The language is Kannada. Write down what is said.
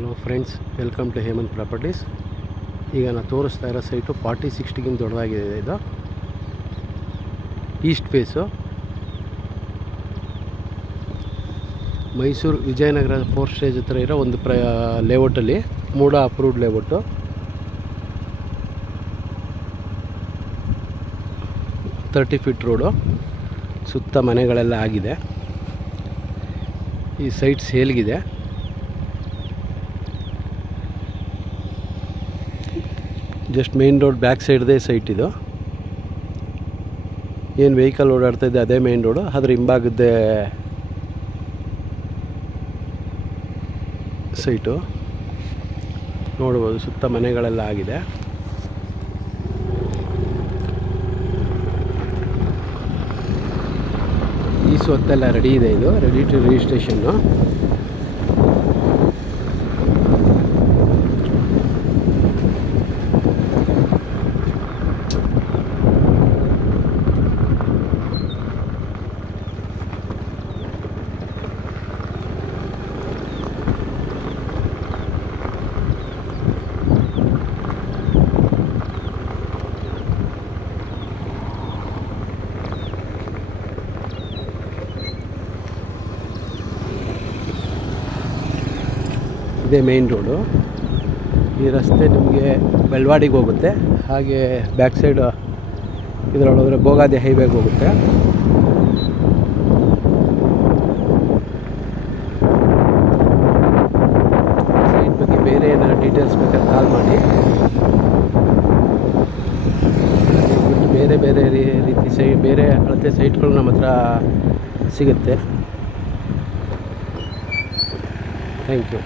Hello friends, welcome to Hemanth properties. ಈಗ ನಾನು ತೋರಿಸ್ತಾ ಇರೋ ಸೈಟು 40-60ಗಿಂತ ದೊಡ್ಡದಾಗಿದೆ. ಇದು east face, Mysuru Vijayanagar 4th stage ಹತ್ರ ಇರೋ ಒಂದು ಲೇಔಟಲ್ಲಿ, MUDA approved layout. $30 feet road, ಸುತ್ತ ಮನೆಗಳೆಲ್ಲ ಆಗಿದೆ. ಈ ಸೈಟ್ ಸೇಲ್ಗಿದೆ. ಜಸ್ಟ್ ಮೇನ್ ರೋಡ್ ಬ್ಯಾಕ್ ಸೈಡ್ದೇ ಸೈಟ್ ಇದು. ಏನು ವೆಹಿಕಲ್ ಓಡಾಡ್ತಾಯಿದೆ ಅದೇ ಮೇನ್ ರೋಡು, ಅದ್ರ ಹಿಂಭಾಗದ್ದೇ ಸೈಟು. ನೋಡ್ಬೋದು ಸುತ್ತ ಮನೆಗಳೆಲ್ಲ ಆಗಿದೆ. ಈ ಸ್ವತ್ತೆಲ್ಲ ರೆಡಿ ಇದೆ. ಇದು ರೆಡಿ ಟು ರಿಜಿಸ್ಟ್ರೇಷನ್ನು. ಇದೇ ಮೇನ್ ರೋಡು. ಈ ರಸ್ತೆ ನಿಮಗೆ ಬೆಳವಾಡಿಗೆ ಹೋಗುತ್ತೆ. ಹಾಗೆ ಬ್ಯಾಕ್ ಸೈಡ್ ಇದರೊಳಗಡೆ ಬೋಗಾದಿ ಹೈವೇಗೆ ಹೋಗುತ್ತೆ. ಸೈಟ್ ಬಗ್ಗೆ ಬೇರೆ ಏನಾದ್ರು ಡೀಟೇಲ್ಸ್ ಬೇಕಾದ್ರೆ ಕಾಲ್ ಮಾಡಿ. ಬೇರೆ ಬೇರೆ ರೀತಿ ಬೇರೆ ಅಳತೆ ಸೈಟ್ಗಳು ನಮ್ಮ ಹತ್ರ ಸಿಗುತ್ತೆ. Thank you.